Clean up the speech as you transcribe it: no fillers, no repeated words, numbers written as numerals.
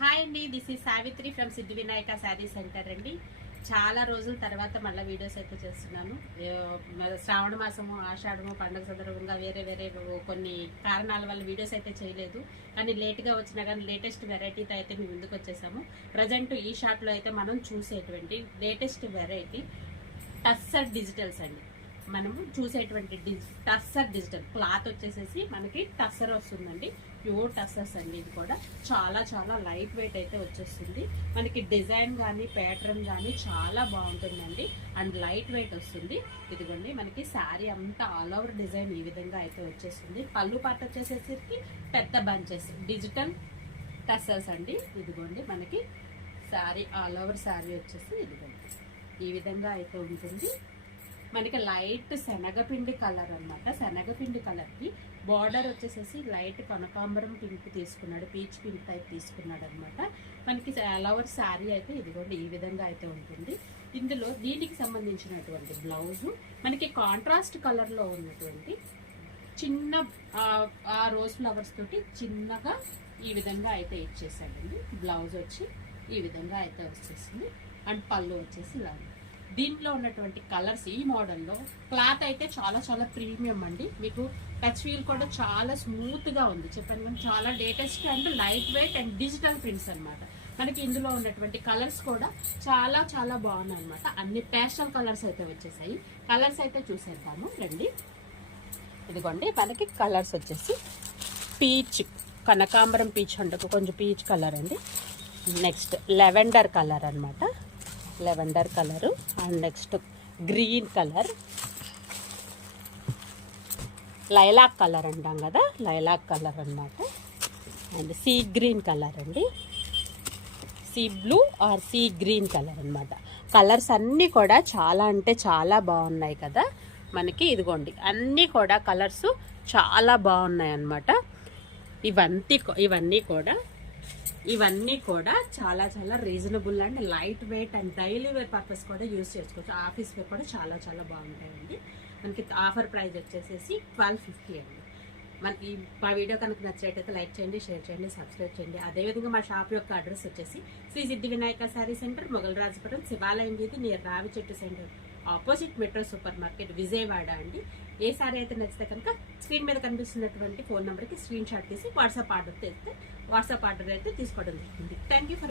Hi అండి, this is Savitri from Siddhi Vinayaka sari centre అండి. చాలా రోజుల తర్వాత మళ్ళీ వీడియోస్ అయితే చేస్తున్నాను. శ్రావణ మాసము, ఆషాఢము పండుగ సందర్భంగా వేరే కొన్ని కారణాల వల్ల వీడియోస్ అయితే చేయలేదు. కానీ లేట్గా వచ్చినా కానీ లేటెస్ట్ వెరైటీతో అయితే మేము ముందుకు వచ్చేసాము. ప్రజెంట్ ఈ షాట్లో అయితే మనం చూసేటువంటి లేటెస్ట్ వెరైటీ టస్సర్ డిజిటల్స్ అండి. మనము చూసేటువంటి టస్సర్ డిజిటల్ క్లాత్ వచ్చేసేసి మనకి టస్సర్ వస్తుందండి. ప్యూర్ టస్సర్స్ అండి. ఇది కూడా చాలా చాలా లైట్ వెయిట్ అయితే వచ్చేస్తుంది. మనకి డిజైన్ కానీ ప్యాటర్న్ కానీ చాలా బాగుంటుందండి. అండ్ లైట్ వెయిట్ వస్తుంది. ఇదిగోండి మనకి శారీ అంతా ఆల్ ఓవర్ డిజైన్ ఈ విధంగా అయితే వచ్చేస్తుంది. పళ్ళు పాట వచ్చేసేసరికి పెద్ద బంచెస్ డిజిటల్ టస్సర్స్ అండి. ఇదిగోండి మనకి శారీ ఆల్ ఓవర్ శారీ వచ్చేసి ఇదిగోండి ఈ విధంగా అయితే ఉంటుంది. మనకి లైట్ శనగపిండి కలర్ అనమాట. శనగపిండి కలర్కి బార్డర్ వచ్చేసేసి లైట్ కనకాంబరం పింక్ తీసుకున్నాడు, పీచ్ పింక్ టైప్ తీసుకున్నాడు అనమాట. మనకి ఆల్ ఓవర్ శారీ అయితే ఇదిగోండి ఈ విధంగా అయితే ఉంటుంది. ఇందులో దీనికి సంబంధించినటువంటి బ్లౌజు మనకి కాంట్రాస్ట్ కలర్లో ఉన్నటువంటి చిన్న ఆ రోజ్ ఫ్లవర్స్ తోటి చిన్నగా ఈ విధంగా అయితే ఇచ్చేసాడండి. బ్లౌజ్ వచ్చి ఈ విధంగా అయితే వచ్చేసింది. అండ్ పళ్ళు వచ్చేసి ఇలా. దీంట్లో ఉన్నటువంటి కలర్స్ ఈ మోడల్లో క్లాత్ అయితే చాలా చాలా ప్రీమియం అండి. మీకు టచ్ ఫీల్ కూడా చాలా స్మూత్ గా ఉంది. చెప్పాను కానీ చాలా latest and light weight and digital prints అనమాట. మనకి ఇందులో ఉన్నటువంటి కలర్స్ కూడా చాలా చాలా బాగున్నాయి అనమాట. అన్ని పేస్టల్ కలర్స్ అయితే వచ్చేసాయి. కలర్స్ అయితే చూసేద్దాము రండి. ఇదిగోండి మనకి కలర్స్ వచ్చేసి పీచ్, కనకాంబరం పీచ్ అంటే కొంచెం పీచ్ కలర్ అండి. నెక్స్ట్ లెవెండర్ కలర్ అనమాట. Lavender colour and next green colour, lilac colour అంటాం కదా, లైలాక్ కలర్ అనమాట. అండ్ సీ గ్రీన్ కలర్ అండి, sea blue or sea green colour అనమాట. కలర్స్ అన్నీ కూడా చాలా అంటే చాలా బాగున్నాయి కదా మనకి. ఇదిగోండి అన్నీ కూడా కలర్స్ చాలా బాగున్నాయి అన్నమాట. ఇవన్నీ కూడా చాలా చాలా reasonable and light weight and daily wear purpose కూడా యూజ్ చేసుకోవచ్చు. ఆఫీస్ వేర్ కూడా చాలా చాలా బాగుంటాయండి. మనకి ఆఫర్ ప్రైస్ వచ్చేసేసి 1250 అండి. మనకి మా వీడియో కనుక నచ్చినట్టయితే లైక్ చేయండి, షేర్ చేయండి, సబ్స్క్రైబ్ చేయండి. అదేవిధంగా మా షాప్ యొక్క అడ్రస్ వచ్చేసి శ్రీ సిద్ధి వినాయక శారీ సెంటర్, మొగల్రాజపురం, శివాలయం వీధి, నియర్ రావి చెట్టు centre, opposite metro super market, Vijayawada అండి. ఏ సారీ అయితే నచ్చితే కనుక స్క్రీన్ మీద కనిపిస్తున్నటువంటి ఫోన్ నెంబర్కి స్క్రీన్ షాట్ తీసి వాట్సాప్ ఆర్డర్ అయితే తీసుకోవడం జరుగుతుంది. Thank you for